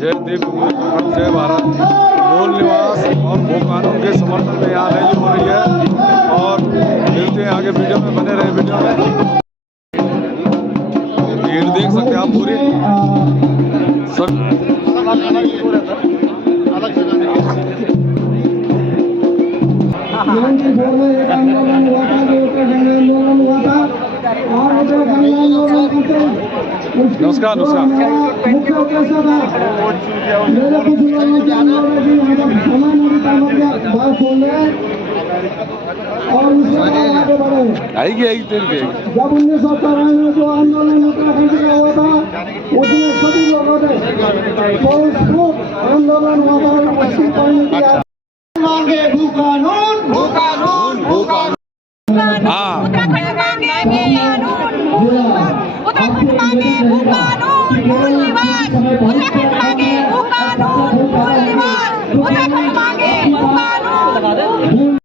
जय देव जय भारत मूल निवास और भू कानून के समर्थन में यहाँ रैली हो रही है और मिलते हैं आगे वीडियो में, बने रहे वीडियो में। भीड़ देख सकते हैं आप पूरी सब नमस्कार नमस्कार। आएगी आएगी तेल भी। जब 1994 में जो आंदोलन उत्तराखंड का हुआ था उसमें सभी लोगों ने बहुत आंदोलन हुआ था। उसकी पानी किया मांगे भू कानून, भू कानून, भू कानून। हाँ उत्तराखंड मांगे भू कानून, उत्तराखंड मांगे भू कानून, मूल निवास, उत्तराखंड मांगे भू कानून, मूल निवास, उत्तराखंड मांगे भू कानून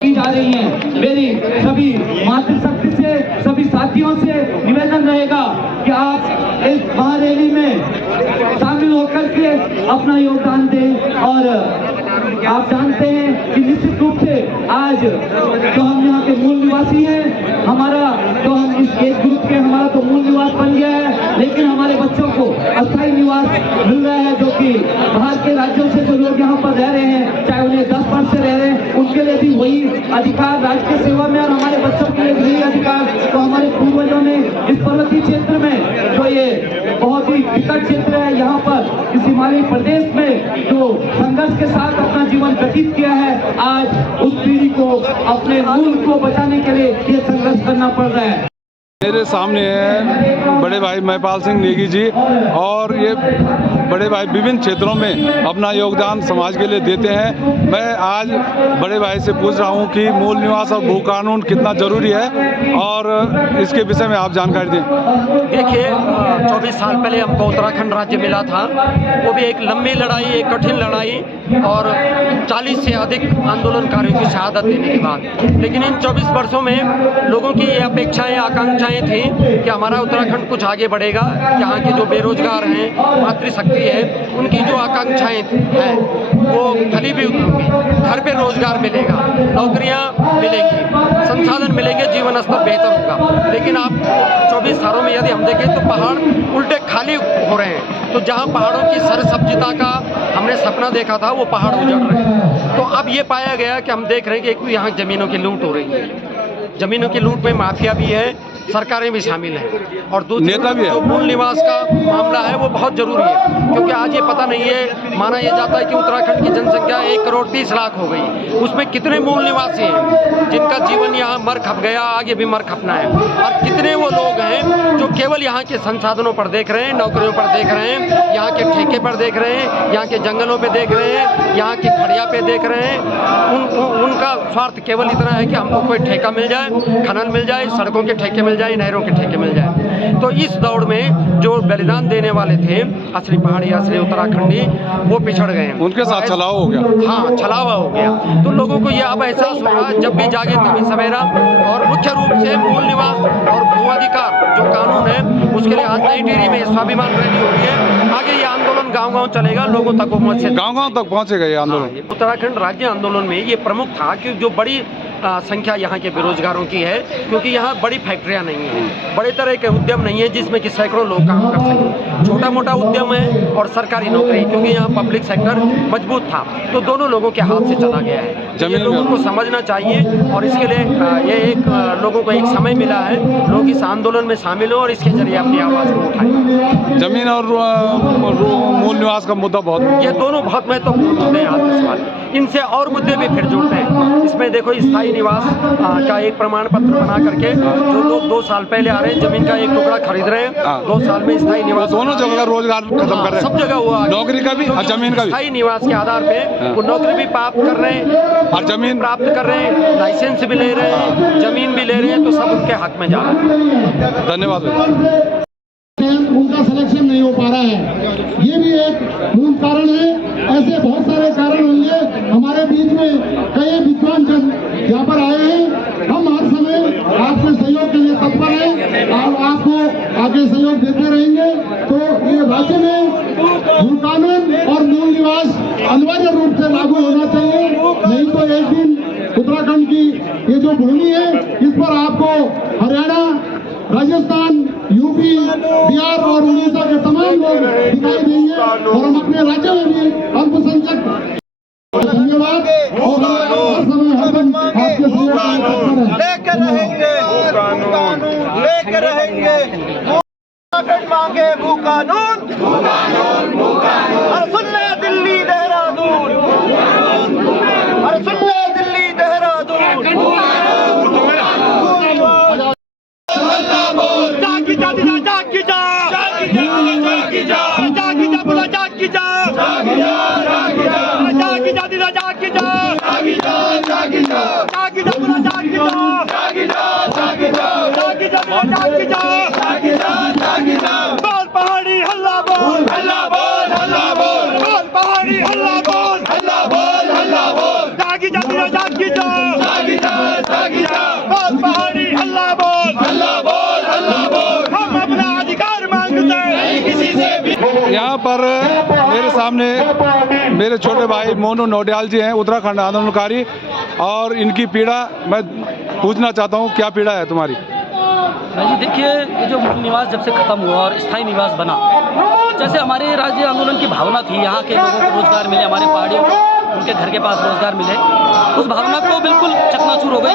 जा रही हैं। मेरी सभी मातृशक्ति से, सभी साथियों से निवेदन रहेगा कि आप इस महारैली में शामिल होकर के अपना योगदान दें। और आप जानते हैं कि निश्चित रूप से आज जो हम यहाँ के मूल निवासी हैं, हमारा जो हम इस एज ग्रुप के, हमारा तो मूल निवास बन गया है, लेकिन हमारे बच्चों को अस्थायी निवास मिल रहा है, जो कि बाहर के राज्यों से जो लोग यहाँ पर रह रहे हैं, चाहे उन्हें 10 वर्ष से रह रहे हैं, उनके लिए भी वही अधिकार राज्य की सेवा में, और हमारे बच्चों के लिए भी यही अधिकार। तो हमारे पूर्वजों ने इस पर्वतीय क्षेत्र में जो ये बहुत ही विकट क्षेत्र है, यहाँ पर इस हिमालय प्रदेश में जो संघर्ष के साथ अपना जीवन व्यतीत किया है, आज उस पीढ़ी को अपने मूल को बचाने के लिए ये संघर्ष करना पड़ रहा है। मेरे सामने है बड़े भाई महिपाल सिंह नेगी जी, और ये बड़े भाई विभिन्न क्षेत्रों में अपना योगदान समाज के लिए देते हैं। मैं आज बड़े भाई से पूछ रहा हूं कि मूल निवास और भू कानून कितना ज़रूरी है और इसके विषय में आप जानकारी दें। देखिए, 24 साल पहले हमको उत्तराखंड राज्य मिला था, वो भी एक लंबी लड़ाई, एक कठिन लड़ाई, और 40 से अधिक आंदोलनकारियों की शहादत देने के बाद। लेकिन इन 24 वर्षों में लोगों की ये अपेक्षाएं, आकांक्षाएं थी कि हमारा उत्तराखंड कुछ आगे बढ़ेगा। यहाँ के जो बेरोजगार हैं, मातृशक्ति है, उनकी जो आकांक्षाएं हैं वो फलीभूत होंगी। घर पे रोजगार मिलेगा, नौकरियाँ मिलेंगी, संसाधन मिलेंगे, जीवन स्तर बेहतर होगा। लेकिन आप 24 सालों में यदि हम देखें तो पहाड़ उल्टे खाली हो रहे हैं। तो जहाँ पहाड़ों की सरसब्जिता का हमने सपना देखा था, वो पहाड़ उजड़ रहे हैं। तो अब ये पाया गया कि हम देख रहे हैं कि एक यहाँ ज़मीनों की लूट हो रही है। ज़मीनों की लूट में माफिया भी है, सरकारें भी शामिल हैं, और दूसरी जो मूल निवास का मामला है वो बहुत ज़रूरी है। क्योंकि आज ये पता नहीं है, माना यह जाता है कि उत्तराखंड की जनसंख्या 1 करोड़ 30 लाख हो गई, उसमें कितने मूल निवासी हैं जिनका जीवन यहाँ मर खप गया, आगे भी मर खपना है, और कितने वो लोग हैं जो केवल यहाँ के संसाधनों पर देख रहे हैं, नौकरियों पर देख रहे हैं, यहाँ के ठेके पर देख रहे हैं, यहाँ के जंगलों पर देख रहे हैं, यहाँ की खड़िया पे देख रहे हैं। उनका स्वार्थ केवल इतना है कि हमको कोई ठेका मिल जाए, खनन मिल जाए, सड़कों के ठेके मिल जाए, नहरों के ठेके मिल जाए। तो इस दौड़ में जो बलिदान देने वाले थे, असली पहाड़ी, असली उत्तराखंडी, वो पिछड़ गए, उनके साथ छलावा हो गया। हाँ, छलावा हो गया। तो लोगों को ये अब एहसास होगा, जब भी जागे तभी सवेरा। और मुख्य रूप से मूल निवास और भू अधिकार जो कानून है, उसके लिए आज नई टिहरी में स्वाभिमान रैली हो रही है। आगे ये आंदोलन गाँव-गाँव चलेगा, लोगों तक वो पहुँचे, गाँव-गाँव तक पहुँचेगा ये आंदोलन। उत्तराखंड राज्य आंदोलन में ये प्रमुख था कि जो बड़ी संख्या यहाँ के बेरोजगारों की है, क्योंकि यहाँ बड़ी फैक्ट्रियाँ नहीं हैं, बड़े तरह के उद्यम नहीं है जिसमें कि सैकड़ों लोग काम कर सकें। छोटा मोटा उद्यम है और सरकारी नौकरी, क्योंकि यहाँ पब्लिक सेक्टर मजबूत था, तो दोनों लोगों के हाथ से चला गया है। ये लोगों को समझना चाहिए, और इसके लिए ये एक लोगों को एक समय मिला है, लोग इस आंदोलन में शामिल हो और इसके जरिए अपनी आवाज़ को उठाएं। जमीन और मूल निवास का मुद्दा बहुत, ये दोनों बहुत महत्वपूर्ण मुद्दे हैं आज के सवाल। इनसे और मुद्दे भी फिर जुड़ते हैं। इसमें देखो, स्थायी निवास का एक प्रमाण पत्र बना करके जो लोग 2 साल पहले आ रहे हैं, जमीन का एक टुकड़ा खरीद रहे हैं, 2 साल में स्थायी निवास, दोनों जगह रोजगार खत्म कर रहे हैं, सब जगह हुआ, नौकरी का भी और जमीन का भी। स्थायी निवास के आधार पे वो नौकरी भी प्राप्त कर रहे हैं और जमीन प्राप्त कर रहे हैं, लाइसेंस भी ले रहे हैं, जमीन भी ले रहे हैं, तो सब उनके हक में जा रहा है। धन्यवाद। उनका सिलेक्शन नहीं हो पा रहा है, ये भी एक मूल कारण है। ऐसे बहुत सारे कारण होंगे। हमारे बीच में कई विद्वान जन यहाँ पर आए हैं। हम हर समय आपके सहयोग के लिए तत्पर हैं और आपको आगे सहयोग देते रहेंगे। तो ये राज्य में भू कानून अनिवार्य रूप से लागू होना चाहिए, नहीं तो एक दिन उत्तराखंड की ये जो भूमि है इस पर आपको हरियाणा, राजस्थान, यूपी, बिहार और उड़ीसा के तमाम लोग दिखाई देंगे और हम अपने राज्य में भी अल्पसंख्यक। धन्यवाद और हर समय हरदम आपके लेके रहेंगे, लेके रहेंगे, मांगे भू कानून, अरे सुन ले दिल्ली देहरादून, अरे सुन ले दिल्ली देहरादून। जागी जा दिला, जागी जा, जागी जा, जागी जा, जागी जा बोला, जागी जा, जागी जा, जागी जा, जागी जा दिला, जागी जा, जागी जा, जागी जा, जागी जा बोला, जागी जा, जागी जा, जागी जा, जागी जा दिला, जागी जा, जागी जा, जागी जा। बोल पहाड़ी हल्ला बोल, हल्ला बोल, हल्ला बोल, बोल पहाड़ी हल्ला बोल, हल्ला बोल, हल्ला बोल। जागी जा दिला, जागी जा, जागी जा, जागी जा, बोल पहाड़ी हल्ला बोल, हल्ला बोल, हल्ला बोल। हम अपना अधिकार मांगते हैं किसी से भी। यहाँ पर मेरे सामने मेरे छोटे भाई मोनू नौटियाल जी हैं, उत्तराखंड आंदोलनकारी, और इनकी पीड़ा मैं पूछना चाहता हूँ, क्या पीड़ा है तुम्हारी? जी देखिए, ये जो मूल निवास जब से ख़त्म हुआ और स्थायी निवास बना, जैसे हमारे राज्य आंदोलन की भावना थी, यहाँ के लोगों को रोजगार मिले, हमारे पहाड़ियों को उनके घर के पास रोजगार मिले, उस भावना को बिल्कुल चकनाचूर हो गई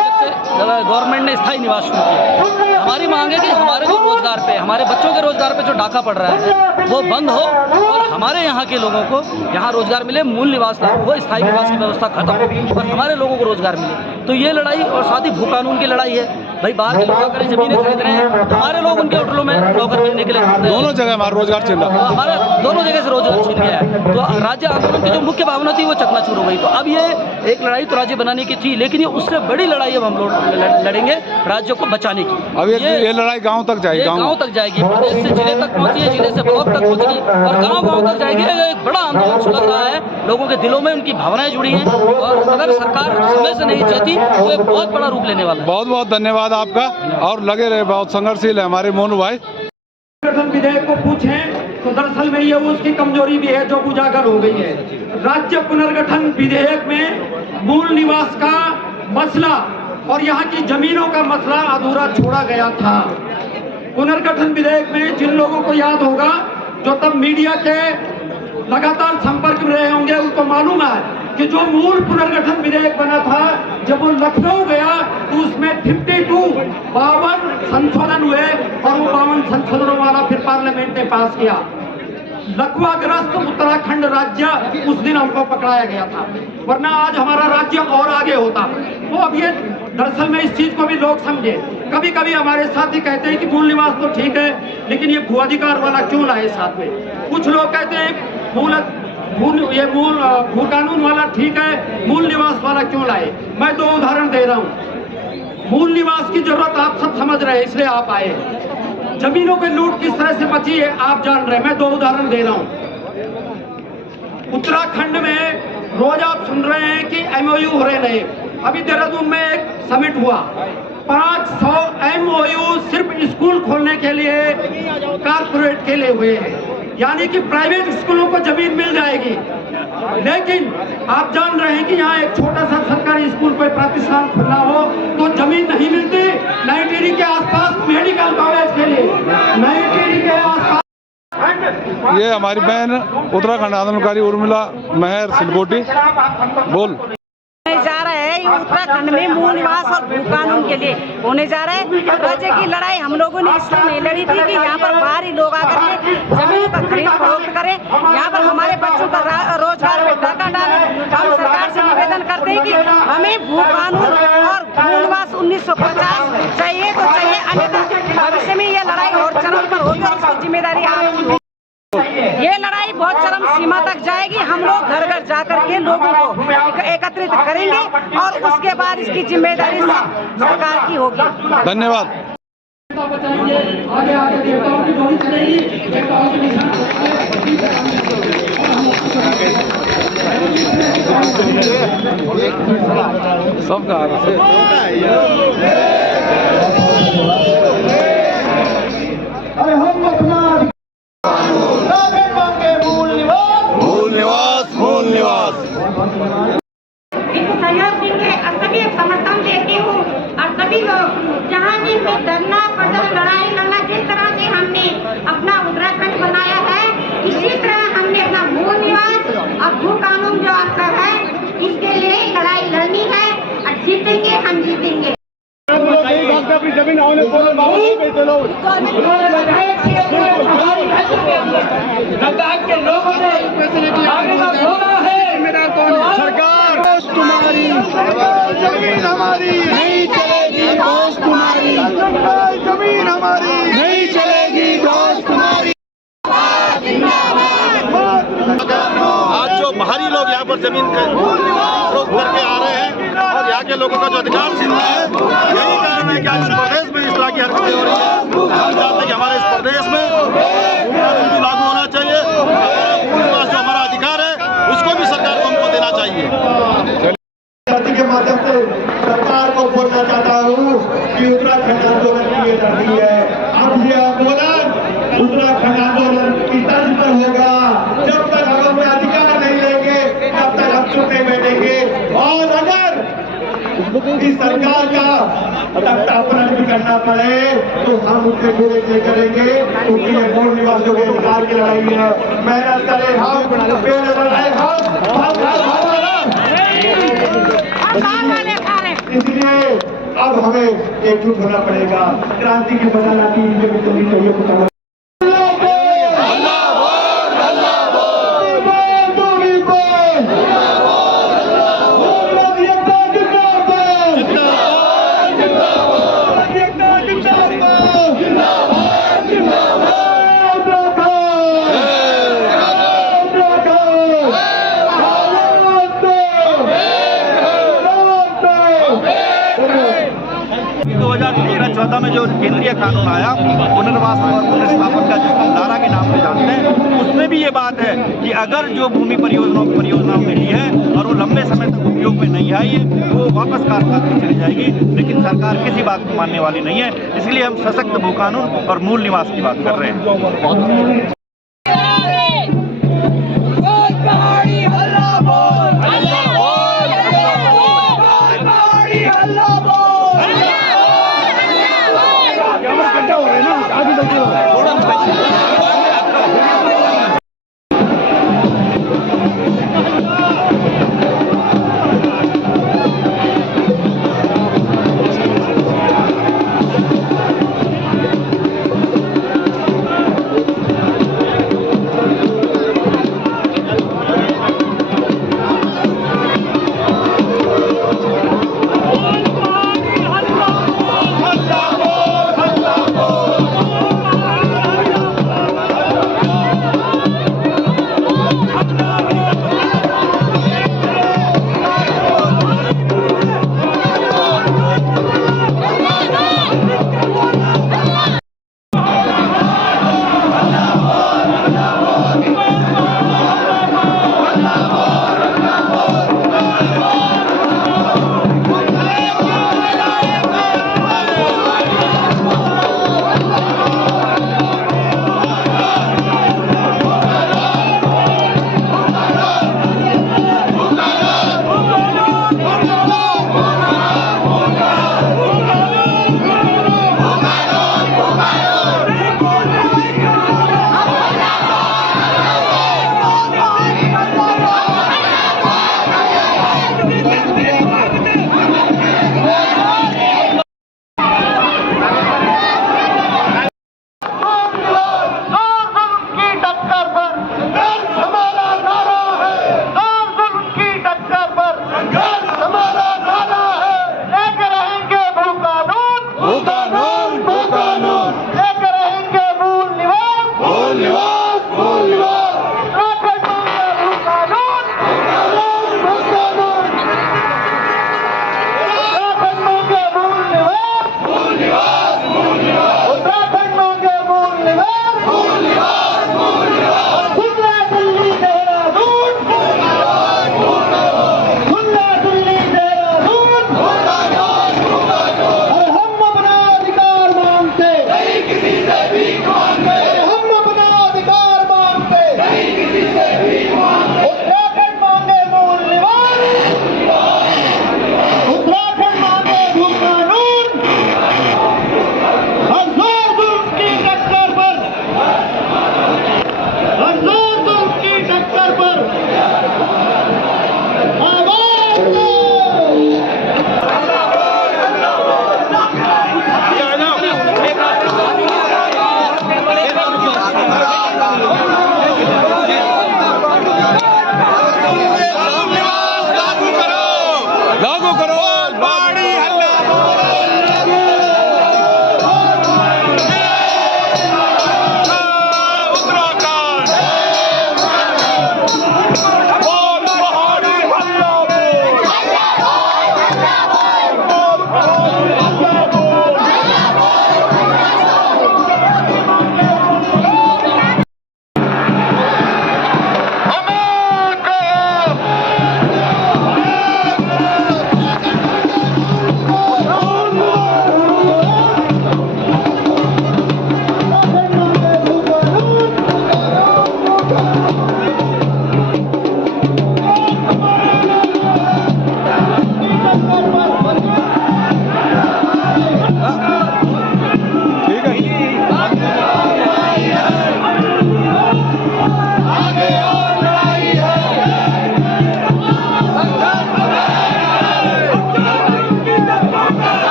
जब से गवर्नमेंट ने स्थायी निवास शुरू किया। हमारी मांग है कि हमारे जो रोजगार पे, हमारे बच्चों के रोजगार पे जो डाका पड़ रहा है वो बंद हो और हमारे यहाँ के लोगों को यहाँ रोजगार मिले, मूल निवास लागू हो, स्थायी निवास की व्यवस्था खत्म हो और हमारे लोगों को रोजगार मिले। तो ये लड़ाई और साथ ही भू कानून की लड़ाई है। भाई बाहर के लोग आकर जमीनें खरीद रहे हैं, हमारे लोग उनके होटलों में नौकर बनने के लिए दोनों जगह हमारा रोजगार छीन रहा, हमारे दोनों जगह से रोजगार छीन गया है। तो राज्य आंदोलन की जो मुख्य भावना थी वो चकनाचूर हो गई। तो अब ये एक लड़ाई तो राज्य बनाने की थी, लेकिन ये उससे बड़ी लड़ाई अब हम लोग लड़ेंगे राज्य को बचाने की। अब ये लड़ाई गांव तक जाएगी, गांव तक जाएगी, प्रदेश से जिले तक पहुंची है, जिले से ब्लॉक तक पहुंचेगी और गांव तक जाएगी। एक बड़ा आंदोलन सुलग रहा है, लोगों के दिलों में उनकी भावनाएं जुड़ी हैं और अगर सरकार समय से नहीं चाहती तो एक बहुत बड़ा रूप लेने वाला है। बहुत बहुत धन्यवाद आपका, और लगे रहे, बहुत संघर्षशील है हमारे मोनू भाई। पुनर्गठन विधेयक को पूछें तो दरअसल में ये उसकी कमजोरी भी है जो उजागर हो गई है। राज्य पुनर्गठन विधेयक में मूल निवास का मसला और यहाँ की जमीनों का मसला अधूरा छोड़ा गया था। पुनर्गठन विधेयक में जिन लोगों को याद होगा, जो तब मीडिया के लगातार संपर्क में रहे होंगे, उनको मालूम है कि जो मूल पुनर्गठन विधेयक बना था, जब वो लखनऊ गया तो उसमें 52 संशोधन हुए और वो 52 संशोधनों वाला फिर पार्लियामेंट ने पास किया। लकवाग्रस्त उत्तराखंड राज्य उस दिन हमको पकड़ाया गया था, वरना आज हमारा राज्य और आगे होता। तो अब ये दरअसल में इस चीज को भी लोग समझे। कभी कभी हमारे साथी कहते हैं कि मूल निवास तो ठीक है, लेकिन ये भू अधिकार वाला क्यों लाए साथ में। कुछ लोग कहते हैं भू कानून वाला ठीक है, मूल निवास वाला क्यों लाए। मैं 2 उदाहरण दे रहा हूँ। मूल निवास की जरूरत आप सब समझ रहे हैं, इसलिए आप आए। जमीनों की लूट किस तरह से मची है आप जान रहे हैं, मैं 2 उदाहरण दे रहा हूँ। उत्तराखंड में रोज आप सुन रहे हैं कि MOU हो रहे नए। अभी देहरादून में एक समिट हुआ, 500 MOU सिर्फ स्कूल खोलने के लिए कारपोरेट के लिए हुए हैं, यानी कि प्राइवेट स्कूलों को जमीन मिल जाएगी। लेकिन आप जान रहे हैं कि यहाँ एक छोटा सा सरकारी स्कूल कोई प्रतिष्ठान खुलना हो तो जमीन नहीं मिलती। नई टिहरी के आसपास मेडिकल कॉलेज के लिए, नई टिहरी के आसपास। ये हमारी बहन उत्तराखंड आंदोलनकारी उर्मिला महर सिलकोटी बोल जा रहे हैं। उत्तराखंड में मूल निवास और भू कानून के लिए होने जा रहे हैं। राज्य की लड़ाई हम लोगों ने इसलिए नहीं लड़ी थी कि यहाँ पर बाहरी लोग आकर के जमीन का खरीद फरोख्त करें, यहाँ पर हमारे बच्चों का रोजगार में डाका डालें। हम सरकार से निवेदन करते हैं कि हमें भू कानून और मूल निवास 1950 चाहिए तो चाहिए, अन्यथा भविष्य में ये लड़ाई और चरम पर होगी और इसकी जिम्मेदारी आपकी होगी। ये लड़ाई बहुत चरम सीमा तक जाएगी। हम लोग घर घर जाकर के लोगों को एकत्रित करेंगे और उसके बाद इसकी जिम्मेदारी सब सरकार की होगी। धन्यवाद। आगे आगे देवताओं की डोरी चलेगी, देवताओं के निशान सबका अरे हम अपना मूल निवास, मूल निवास, मूल निवास। लड़ेंगे हम जीतेंगे। अपनी जमीन उन्होंने बोला बाबू नहीं बेचे लोग लद्दाख के लोगों ने आगे का बोला है सरकार दोस्त तुम्हारी जमीन हमारी नहीं चलेगी दोस्त तुम्हारी जमीन हमारी नहीं चलेगी दोस्त तुम्हारी। आज जो बाहरी लोग यहाँ पर जमीन फरोख्त करके आ रहे हैं और यहाँ के लोगों का जो अधिकार छीन रहे हैं, यही कारण है कि आज इस प्रदेश में इस तरह की हरकतें हो रही है। हम चाहते हैं कि हमारे इस प्रदेश में भी लागू होना चाहिए, जो हमारा अधिकार है उसको भी सरकार को हमको देना चाहिए। के माध्यम से सरकार को बोलना चाहता हूँ कि उत्तराखंड आंदोलन की ये लड़ाई है। अब ये आंदोलन उत्तराखंड आंदोलन की तर्ज पर होगा। जब तक हम अपने अधिकार नहीं लेंगे तब तक हम चुप नहीं बैठेंगे। और अगर इस सरकार का तख्तापलट भी करना पड़े तो हम उससे विरोध नहीं करेंगे, क्योंकि ये मूल निवासियों के अधिकार की लड़ाई है। मेहनत करें हम, पेड़ लगाए हम इसलिए अब हमें एकजुट होना पड़ेगा। क्रांति की बदल आती है चाहिए कुछ में जो केंद्रीय कानून आया पुनर्वास और पुनर्स्थापन का, जिसको धारा के नाम से जानते हैं, उसमें भी ये बात है कि अगर जो भूमि परियोजनाओं मिली है और वो लंबे समय तक उपयोग में नहीं आई है, वो वापस कारखाने में चली जाएगी। लेकिन सरकार किसी बात को मानने वाली नहीं है, इसलिए हम सशक्त भू कानून और मूल निवास की बात कर रहे हैं।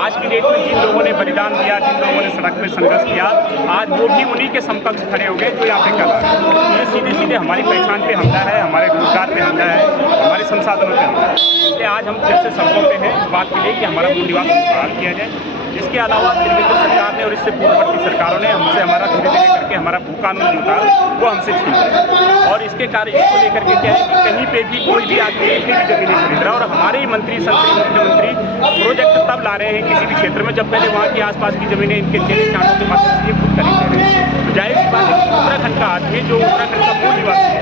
आज की डेट में जिन लोगों ने बलिदान दिया, जिन लोगों ने सड़क में संघर्ष किया, आज वो भी उन्हीं के समकक्ष खड़े हो गए जो यहाँ पे कर रहे हैं। ये सीधे सीधे हमारी पहचान पे हमला है, हमारे रोजगार पे हमला है, हमारे संसाधनों पे हमला है। इसलिए आज हम फिर से सड़कों पे हैं इस बात के लिए कि हमारा मूल निवास बहाल किया जाए। इसके अलावा दिल्ली सरकार ने और इससे पूर्ववर्ती सरकारों ने हमसे हमारा धीरे धीरे करके हमारा भू कानून जो था वो हमसे छीन लिया। और इसके कार्य इसको लेकर के क्या है कि कहीं पे भी कोई भी आदमी कितनी भी जमीनें खरीद रहा है। और हमारे ही मंत्री मुख्यमंत्री प्रोजेक्ट तब ला रहे हैं किसी भी क्षेत्र में जब पहले वहाँ की आसपास की जमीनें इनके चेले चाणों के माध्यम से ये खुद खरीद रहे हैं। तो जाहिर सी बात है उत्तराखंड का आदमी जो उत्तराखंड का मूल निवासी है,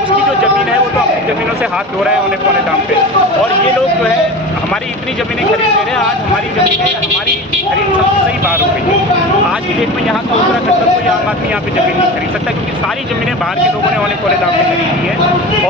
उसकी जो जमीन है वो तो अपनी जमीनों से हाथ धो रहा है औने पौने दाम पे। और ये लोग जो है हमारी इतनी जमीनें खरीद ले रहे हैं। आज हमारी जमीनें हमारी खरीद सबसे ही बाहर हो गई है। आज की डेट में यहाँ का उत्तराखंड का कोई आम आदमी यहाँ पे जमीन नहीं खरीद सकता, क्योंकि सारी जमीनें बाहर के लोगों ने औने पौने दाम पे खरीदी है।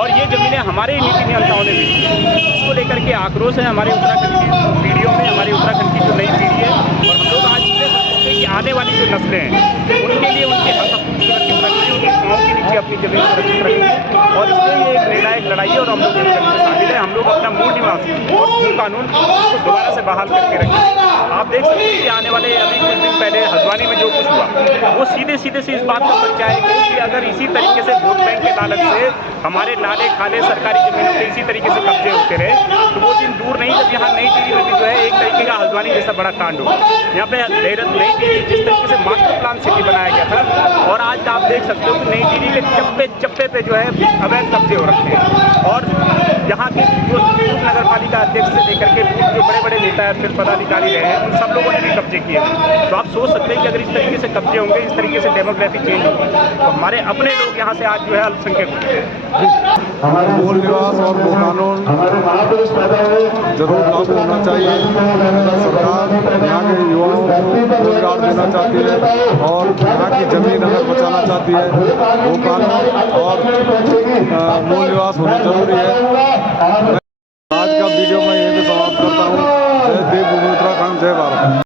और ये जमीनें हमारे ही नीति नियंताओं ने बेची है। इसको लेकर के आक्रोश है हमारे उत्तराखंड की पीढ़ियों में, हमारी उत्तराखंड की जो नई पीढ़ी है। और हम लोग आज कह सकते हैं कि आने वाली जो नस्लें हैं उनके लिए उनके हक सुरक्षित रखेंगे, उनके पाँव के नीचे अपनी जमीन सुरक्षित रखेंगे। और इसके लिए एक निर्णायक लड़ाई है और हम लोग शामिल है। हम लोग अपना मूल निवास और भू कानून को दोबारा से बहाल करके रखेंगे। आप देख सकते हैं कि आने वाले अभी कुछ दिन पहले हल्द्वानी में जो कुछ हुआ वो सीधे सीधे से इस बात को समझाएंगे कि अगर इसी तरीके से वोट बैंक के लालच से हमारे नाले खाले सरकारी जमीनों पे इसी तरीके से कब्जे होते रहे तो वो दिन दूर नहीं जब यहाँ नई दिल्ली में भी जो है एक तरीके का हल्द्वानी जैसा बड़ा कांड होगा। यहाँ पे नई दिल्ली जिस तरीके से मास्टर प्लान सिटी बनाया गया था और आज आप देख सकते हो कि नई दिल्ली के चप्पे चप्पे पे जो है अवैध कब्जे हो रखे हैं। और यहाँ के जो नगर पालिका अध्यक्ष से लेकर के जो बड़े बड़े नेता है फिर पदाधिकारी रहे हैं उन सब लोगों ने भी कब्जे किए। तो आप सोच सकते हैं कि अगर इस तरीके से कब्जे होंगे, इस तरीके से डेमोग्राफी चेंज होगी तो हमारे अपने लोग यहाँ से आज जो है अल्पसंख्यक होते हैं। मूल निवास और भू कानून जरूर लागू होना चाहिए। सरकार यहाँ के युवाओं को रोजगार देना चाहती है और यहाँ की जमीन अगर बचाना चाहती है, भू कानून और मूल निवास होना जरूरी है। आज का वीडियो मैं यहीं पे समाप्त करता हूँ। जय देवभूमि उत्तराखंड, जय भारत।